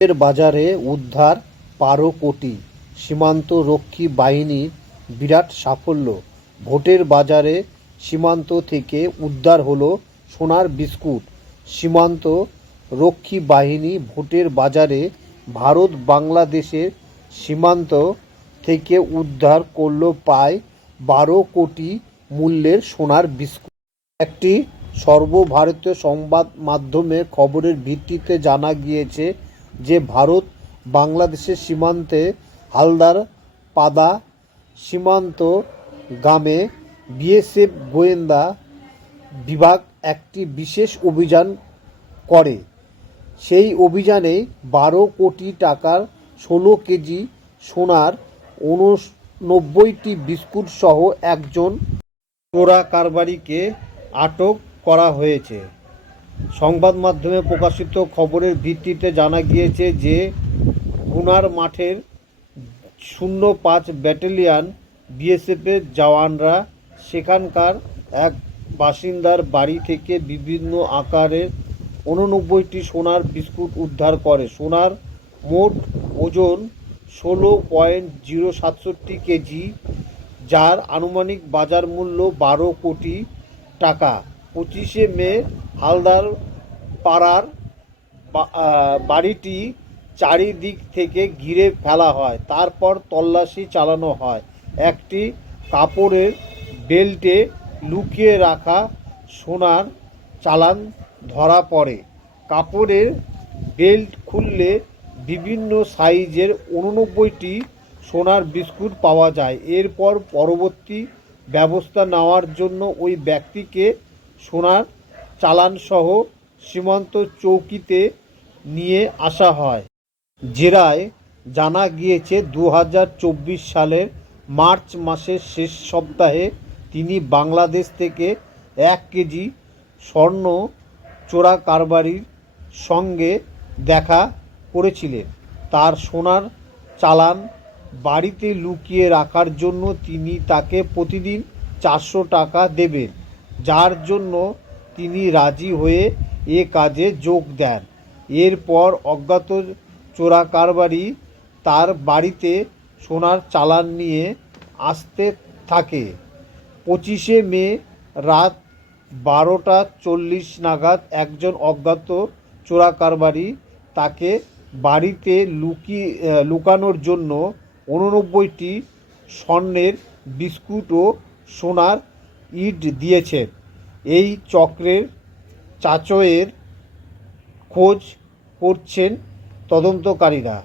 ভোটের বাজারে উদ্ধার ১২ কোটি, সীমান্তরক্ষী বাহিনীর বিরাট সাফল্য। ভোটের বাজারে সীমান্ত থেকে উদ্ধার হলো সোনার বিস্কুট। সীমান্ত রক্ষী বাহিনী ভোটের বাজারে ভারত বাংলাদেশের সীমান্ত থেকে উদ্ধার করল প্রায় ১২ কোটি মূল্যের সোনার বিস্কুট। একটি সর্বভারতীয় সংবাদ মাধ্যমের খবরের ভিত্তিতে জানা গিয়েছে যে ভারত বাংলাদেশের সীমান্তে হালদার পাদা সীমান্ত গ্রামে বিএসএফ গোয়েন্দা বিভাগ একটি বিশেষ অভিযান করে। সেই অভিযানে ১২ কোটি টাকার ১৬ কেজি সোনার ৮৯টি বিস্কুট সহ একজন চোরা কারবারিকে আটক করা হয়েছে। সংবাদ মাধ্যমে প্রকাশিত খবরের ভিত্তিতে জানা গিয়েছে যে গুনার মাঠের ০৫ ব্যাটালিয়ন বিএসএফের জওয়ানরা সেখানকার এক বাসিন্দার বাড়ি থেকে বিভিন্ন আকারের ৮৯টি সোনার বিস্কুট উদ্ধার করে। সোনার মোট ওজন ১৬.০৬৭ কেজি, যার আনুমানিক বাজার মূল্য ১২ কোটি টাকা। ২৫শে মে হালদার পাড়ার বাড়িটি চারিদিক থেকে ঘিরে ফেলা হয়। তারপর তল্লাশি চালানো হয়। একটি কাপড়ের বেল্টে লুকিয়ে রাখা সোনার চালান ধরা পড়ে। কাপড়ের বেল্ট খুললে বিভিন্ন সাইজের ৮৯টি সোনার বিস্কুট পাওয়া যায়। এরপর পরবর্তী ব্যবস্থা নেওয়ার জন্য ওই ব্যক্তিকে সোনার চালানসহ সীমান্ত চৌকিতে নিয়ে আসা হয়। জেরায় জানা গিয়েছে ২০২৪ সালের মার্চ মাসের শেষ সপ্তাহে তিনি বাংলাদেশ থেকে ১ কেজি স্বর্ণ চোরা কারবারির সঙ্গে দেখা করেছিলেন। তার সোনার চালান বাড়িতে লুকিয়ে রাখার জন্য তিনি তাকে প্রতিদিন ৪০০ টাকা দেবেন, যার জন্য তিনি রাজি হয়ে এ কাজে যোগ দেন। এরপর অজ্ঞাত চোরা কারবারি তার বাড়িতে সোনার চালান নিয়ে আসতে থাকে। ২৫শে মে রাত ১২টা ৪০ নাগাদ একজন অজ্ঞাত চোরা কারবারি তাকে বাড়িতে লুকানোর জন্য ৮৯টি স্বর্ণের বিস্কুট ও সোনার ইট দিয়েছেন। এই চক্রের চাচোয়ের খোঁজ করছেন তদন্তকারীরা।